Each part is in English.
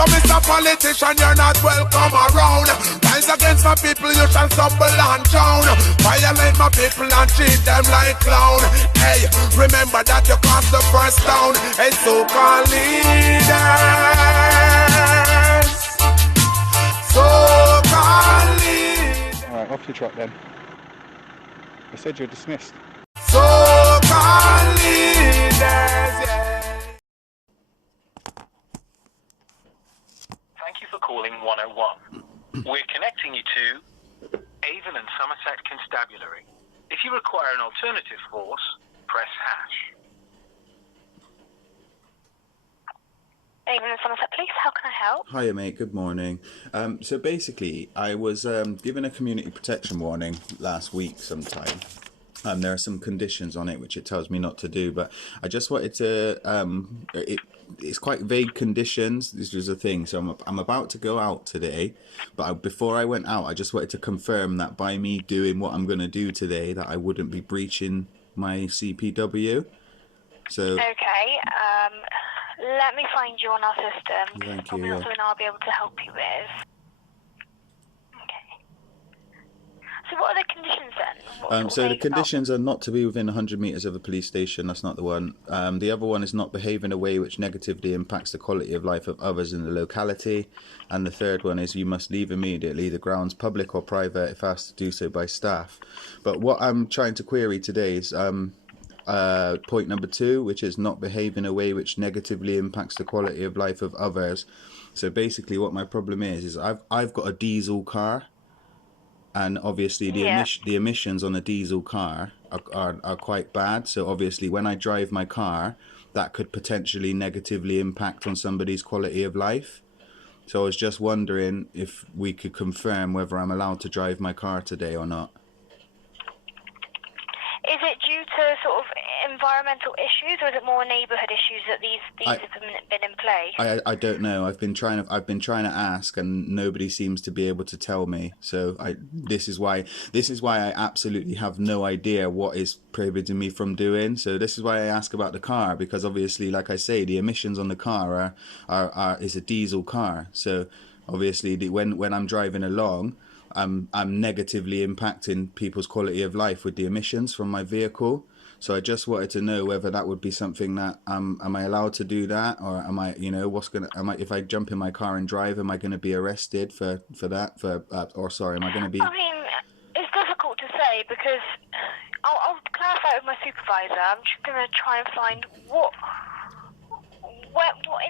So Mr. Politician, you're not welcome around. Rise against my people, you shall stumble and drown. Violate my people and treat them like clown. Hey, remember that you crossed the first down. Hey, so-called leaders. So-called leaders. Alright, off your trot then. I said you're dismissed. So-called leaders, yeah. Thank you for calling 101. We're connecting you to Avon and Somerset Constabulary. If you require an alternative force, press hash. Avon and Somerset Police, how can I help? Hiya mate, good morning. So basically, I was given a community protection warning last week sometime. There are some conditions on it which it tells me not to do, but I just wanted to, it's quite vague conditions. This was a thing, so I'm about to go out today, but before I went out, I just wanted to confirm that by me doing what I'm going to do today, that I wouldn't be breaching my CPW. So Okay, let me find you on our system. Thank Probably you, not yeah. something I'll be able to help you with. Okay. So what are the conditions then? So the conditions are not to be within 100 meters of a police station. That's not the one. The other one is not behave in a way which negatively impacts the quality of life of others in the locality. And the third one is you must leave immediately the grounds, public or private, if asked to do so by staff. But what I'm trying to query today is point number 2, which is not behave in a way which negatively impacts the quality of life of others. So basically what my problem is I've got a diesel car. And obviously the emissions on a diesel car are quite bad. So obviously when I drive my car, that could potentially negatively impact on somebody's quality of life. So I was just wondering if we could confirm whether I'm allowed to drive my car today or not. Is it due to sort of environmental issues, or is it more neighbourhood issues that these have been in play? I don't know. I've been trying to ask, and nobody seems to be able to tell me. So this is why I absolutely have no idea what is prohibiting me from doing. So this is why I ask about the car, because obviously, like I say, the emissions on the car is a diesel car. So obviously, when I'm driving along, I'm negatively impacting people's quality of life with the emissions from my vehicle. So I just wanted to know whether that would be something that am I allowed to do that, or am I, if I jump in my car and drive, am I going to be arrested for that? Or sorry, am I going to be? I mean, it's difficult to say because I'll clarify with my supervisor. I'm just going to try and find what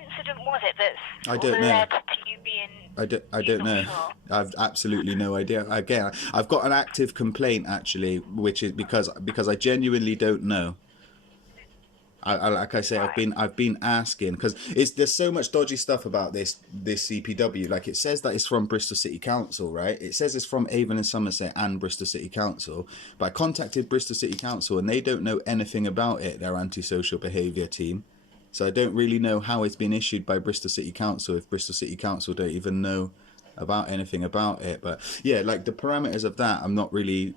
incident was it that's led to you being... I don't know. Sure. I've absolutely no idea. Again, I've got an active complaint actually, which is because I genuinely don't know. Like I say, right. I've been asking because there's so much dodgy stuff about this CPW. Like it says that it's from Bristol City Council, right? It says it's from Avon and Somerset and Bristol City Council. But I contacted Bristol City Council and they don't know anything about it. Their antisocial behaviour team. So I don't really know how it's been issued by Bristol City Council if Bristol City Council don't even know about anything about it. But yeah, like the parameters of that, I'm not really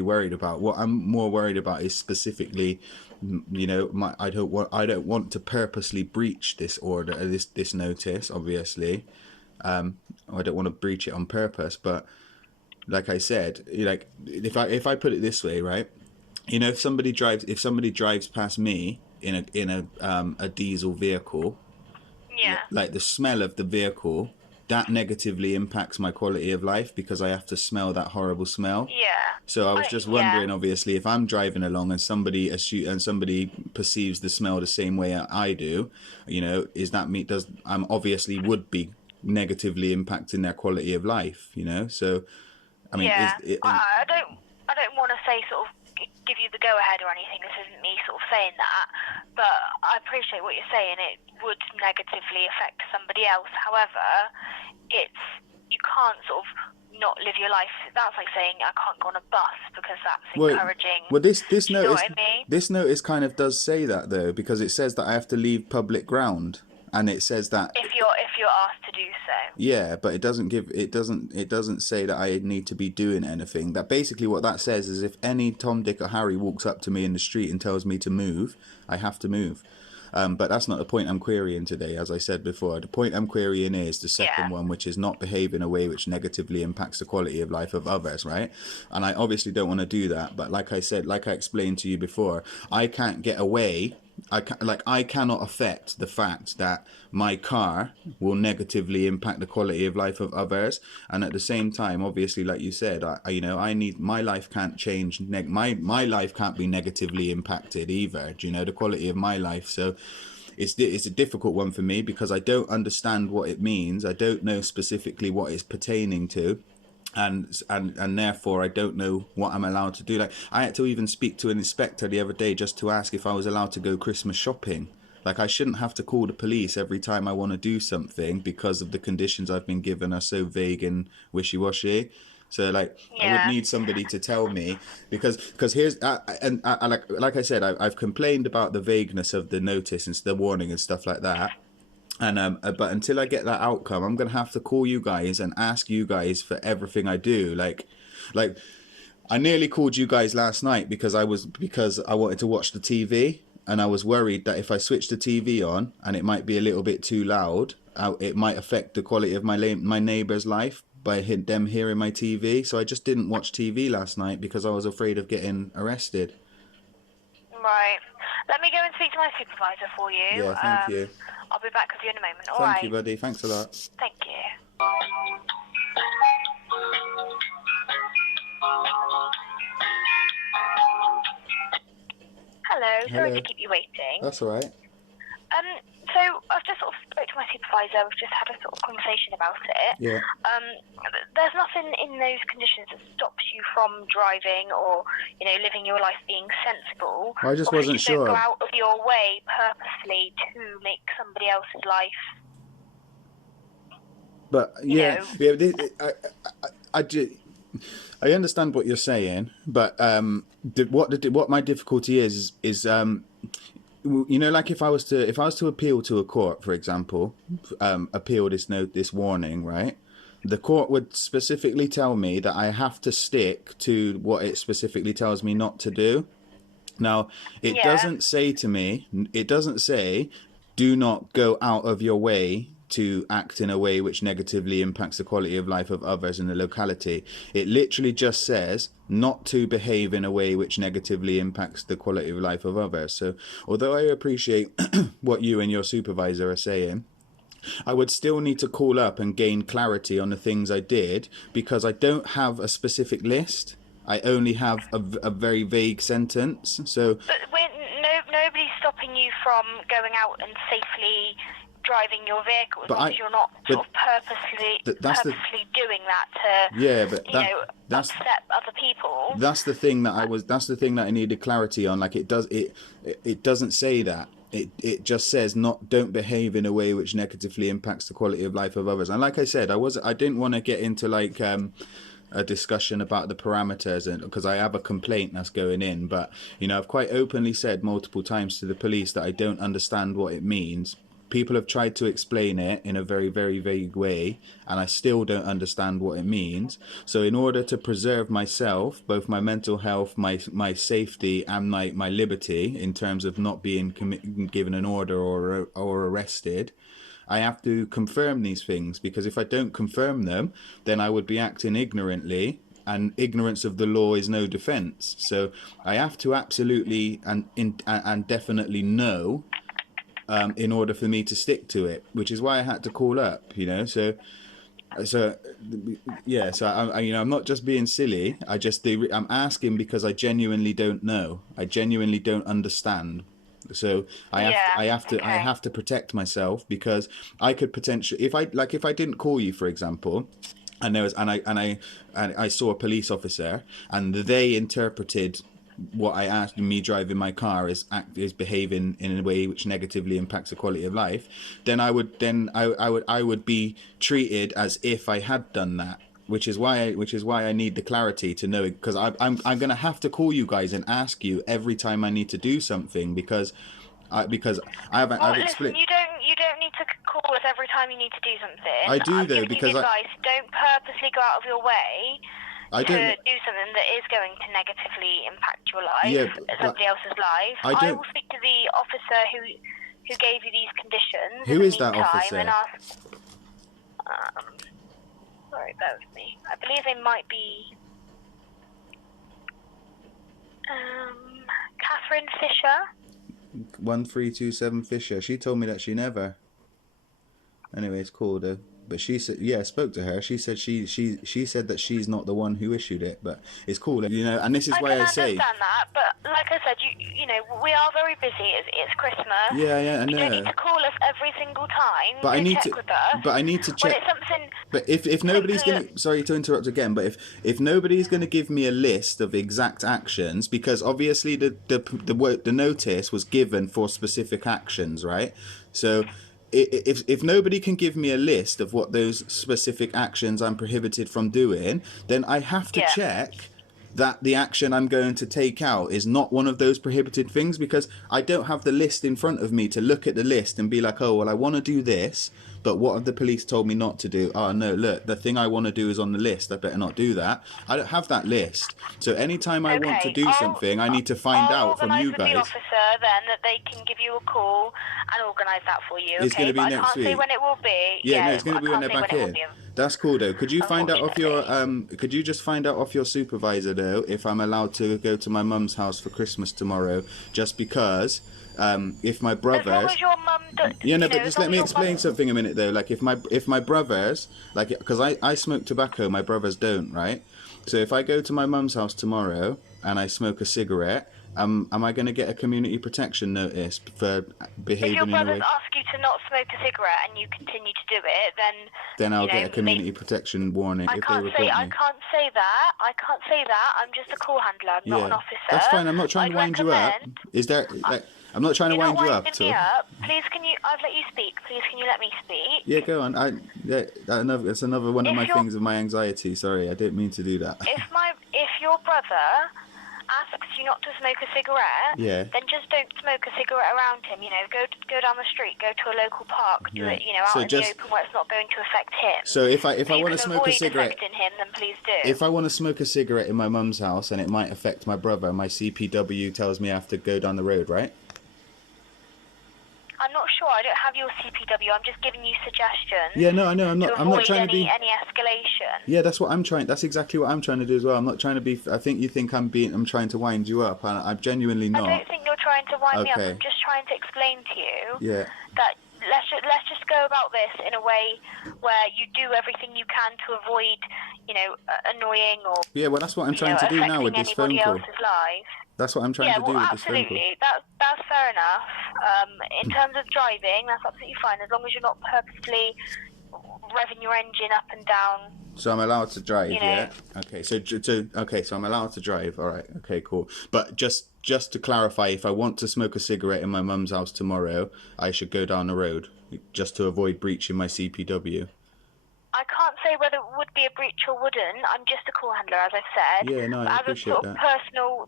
worried about. What I'm more worried about is specifically, I don't want to purposely breach this order, this notice. Obviously, I don't want to breach it on purpose. But like I said, like if I put it this way, right? If somebody drives past me in a diesel vehicle, yeah, like the smell of the vehicle, that negatively impacts my quality of life because I have to smell that horrible smell. Yeah. So I was just wondering, obviously, if I'm driving along and somebody perceives the smell the same way I do, is that me? I'm obviously would be negatively impacting their quality of life. So I mean, I don't want to say sort of give you the go-ahead or anything. This isn't me sort of saying that, but I appreciate what you're saying. It would negatively affect somebody else. However, you can't sort of not live your life. That's like saying I can't go on a bus because that's encouraging. Well, this notice, you know what I mean? This notice kind of does say that though, because it says that I have to leave public ground, and it says that if you're asked to do so. Yeah, but it doesn't say that I need to be doing anything. That basically what that says is if any Tom, Dick or Harry walks up to me in the street and tells me to move, I have to move. But that's not the point I'm querying today. As I said before, the point I'm querying is the second one, which is not behave in a way which negatively impacts the quality of life of others, right? And I obviously don't want to do that. But like I said, like I explained to you before, I can't get away. I cannot affect the fact that my car will negatively impact the quality of life of others, and at the same time, obviously, like you said, I need, my life can't change. My life can't be negatively impacted either. Do you know, the quality of my life? So it's a difficult one for me because I don't understand what it means. I don't know specifically what it's pertaining to. And therefore I don't know what I'm allowed to do. Like, I had to even speak to an inspector the other day just to ask if I was allowed to go Christmas shopping. Like, I shouldn't have to call the police every time I want to do something because of the conditions I've been given are so vague and wishy-washy. So like, I would need somebody to tell me, because here's like I said, I've complained about the vagueness of the notice and the warning and stuff like that. And but until I get that outcome, I'm gonna have to call you guys and ask you guys for everything I do. Like I nearly called you guys last night because I wanted to watch the TV, and I was worried that if I switched the TV on and it might be a little bit too loud, it might affect the quality of my neighbour's life by them hearing my TV. So I just didn't watch TV last night because I was afraid of getting arrested. Right. Let me go and speak to my supervisor for you. Yeah, thank you. I'll be back with you in a moment. All Thank you, buddy. Thanks a lot. Thank you. Hello. Sorry to keep you waiting. That's all right. So I've just sort of spoke to my supervisor. We've just had a sort of conversation about it. Yeah. There's nothing in those conditions that stops you from driving or, you know, living your life being sensible. I just wasn't sure. Don't go out of your way purposely to make somebody else's life. But yeah, I understand what you're saying, but what my difficulty is you know, like if I was to appeal to a court, for example, appeal this warning, right? The court would specifically tell me that I have to stick to what it specifically tells me not to do. Now, it doesn't say to me, do not go out of your way to act in a way which negatively impacts the quality of life of others in the locality. It literally just says not to behave in a way which negatively impacts the quality of life of others. So although I appreciate what you and your supervisor are saying, I would still need to call up and gain clarity on the things I did, because I don't have a specific list. I only have a very vague sentence. So but nobody's stopping you from going out and safely driving your vehicle, as long as you're not sort of purposely doing that to upset other people. That's the thing that I needed clarity on. Like, it doesn't say that. It just says don't behave in a way which negatively impacts the quality of life of others. And like I said, I didn't want to get into like a discussion about the parameters, and because I have a complaint that's going in, but you know, I've quite openly said multiple times to the police that I don't understand what it means. People have tried to explain it in a very, very vague way, and I still don't understand what it means. So in order to preserve myself, both my mental health, my safety, and my liberty, in terms of not being given an order or arrested, I have to confirm these things, because if I don't confirm them, then I would be acting ignorantly, and ignorance of the law is no defence. So I have to absolutely and definitely know, in order for me to stick to it, which is why I had to call up, you know. So yeah, so I you know, I'm not just being silly. I'm asking because I genuinely don't know. I genuinely don't understand. So I have to protect myself, because I could potentially, if I didn't call you, for example, and I saw a police officer and they interpreted what I asked, me driving my car is behaving in a way which negatively impacts the quality of life, then I would be treated as if I had done that, which is why I need the clarity to know, because I'm gonna have to call you guys and ask you every time I need to do something, because I've explained. You don't need to call us every time you need to do something. I do, though, because don't purposely go out of your way to do something that is going to negatively impact your life, somebody else's life. I will speak to the officer who gave you these conditions. Who in is the that meantime, officer? And ask, sorry, bear with me. I believe they might be Catherine Fisher. 1327 Fisher. She told me that she never. Anyway, it's cool though. But she said, yeah, I spoke to her. She said she said that she's not the one who issued it, but it's cool, you know. And this is why I say. I can understand that, but like I said, you know, we are very busy. It's Christmas. Yeah, I know. You don't need to call us every single time. But I need check to. With us But I need to check. When it's something. But if nobody's gonna, sorry to interrupt again, but if nobody's gonna give me a list of exact actions, because obviously the notice was given for specific actions, right? So. If nobody can give me a list of what those specific actions I'm prohibited from doing, then I have to check that the action I'm going to take out is not one of those prohibited things, because I don't have the list in front of me to look at the list and be like, oh, well, I want to do this, but what have the police told me not to do? Oh, no, look, the thing I want to do is on the list. I better not do that. I don't have that list. So anytime I want to do something, I need to find out from you guys. I'll organise with the officer then that they can give you a call and organise that for you. It's going to be next week. I can't say when it will be. Yeah, no, it's going to be when they're back in. That's cool though. Could you find out off your could you just find out off your supervisor though if I'm allowed to go to my mum's house for Christmas tomorrow? Just because if my brothers, as long as your mum but just let me explain something a minute though. Like if my brothers, like, because I smoke tobacco, my brothers don't, right? So if I go to my mum's house tomorrow and I smoke a cigarette, am I going to get a community protection notice for behaving in a way? If your brothers ask you to not smoke a cigarette and you continue to do it, then I'll get a community protection warning if they report me. I can't say that. I'm just a call handler. I'm not an officer. That's fine. I'm not trying to wind you up. Is there I'm not trying to wind you up. Please, can you? I've let you speak. Please, can you let me speak? Yeah, go on. That's another one of my things of my anxiety. Sorry, I didn't mean to do that. If your brother asks you not to smoke a cigarette, then just don't smoke a cigarette around him. You know, go down the street, go to a local park, do it. You know, out in the open where it's not going to affect him. So if I want to smoke a cigarette, affecting him, then please do. If I want to smoke a cigarette in my mum's house and it might affect my brother, my CPW tells me I have to go down the road, right? I'm not sure. I don't have your CPW. I'm just giving you suggestions. Yeah, no, I know. I'm not trying to be any escalation. Yeah, that's what I'm trying. That's exactly what I'm trying to do as well. I'm not trying to be. I think you think I'm trying to wind you up, and I'm genuinely not. I don't think you're trying to wind me up. I'm just trying to explain to you that let's just go about this in a way where you do everything you can to avoid, annoying or well, that's what I'm trying to do now with this phone call. Life. That's what I'm trying to do with this phone call. Absolutely. That's fair enough. In terms of driving, that's absolutely fine as long as you're not purposely revving your engine up and down. So I'm allowed to drive, yeah? Okay, so I'm allowed to drive. All right. Okay, cool. But just to clarify, if I want to smoke a cigarette in my mum's house tomorrow, I should go down the road just to avoid breaching my CPW. I can't say whether it would be a breach or wouldn't. I'm just a call handler, as I've said. Yeah, no, I appreciate that.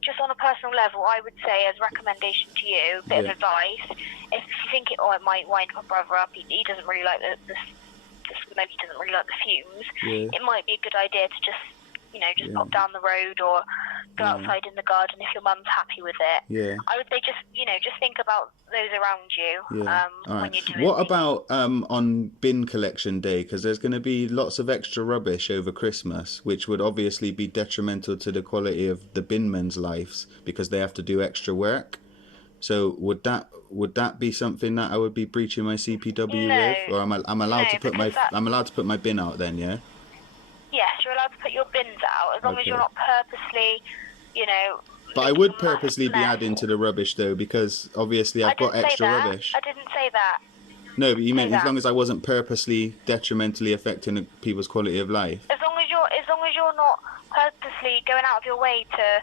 Just on a personal level, I would say as a recommendation to you, a bit of advice, if you think it might wind my brother up, he doesn't really like maybe he doesn't really like the fumes, it might be a good idea to just pop down the road or go outside in the garden if your mum's happy with it. Yeah. I would say just think about those around you when you're doing What about on bin collection day? Because there's going to be lots of extra rubbish over Christmas, which would obviously be detrimental to the quality of the binmen's lives because they have to do extra work. So would that be something that I would be breaching my CPW with, or I'm allowed to put my bin out then? Yeah. Yes, you're allowed to put your bins out as long as you're not purposely, But I would purposely be adding to the rubbish though, because obviously I've got extra rubbish. I didn't say that. No, but you meant as long as I wasn't purposely detrimentally affecting people's quality of life. As long as you're not purposely going out of your way to,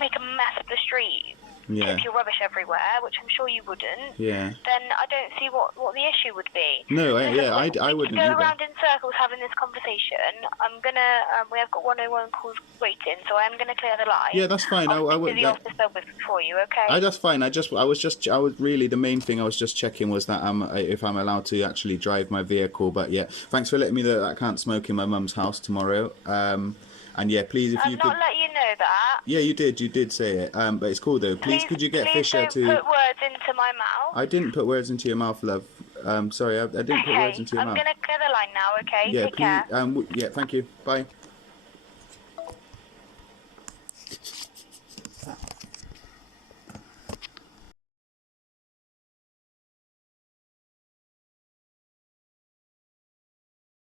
make a mess of the street. Tip your rubbish everywhere, which I'm sure you wouldn't. Yeah. Then I don't see what the issue would be. No, I wouldn't go either. around in circles having this conversation. I'm gonna. We have got 101 calls waiting, so I'm gonna clear the line. Yeah, that's fine. I would. The officer for you, okay? That's fine. I was really the main thing I was just checking was that if I'm allowed to actually drive my vehicle. But yeah, thanks for letting me know that I can't smoke in my mum's house tomorrow. And yeah, please, if you I've could. not let you know that. Yeah, you did say it. But it's cool though. Please, could you get Fisher don't to? put words into my mouth. I didn't put words into your mouth, love. Sorry, I didn't put words into your mouth. I'm gonna go the line now. Okay, Yeah, take please. care. Yeah, thank you. Bye.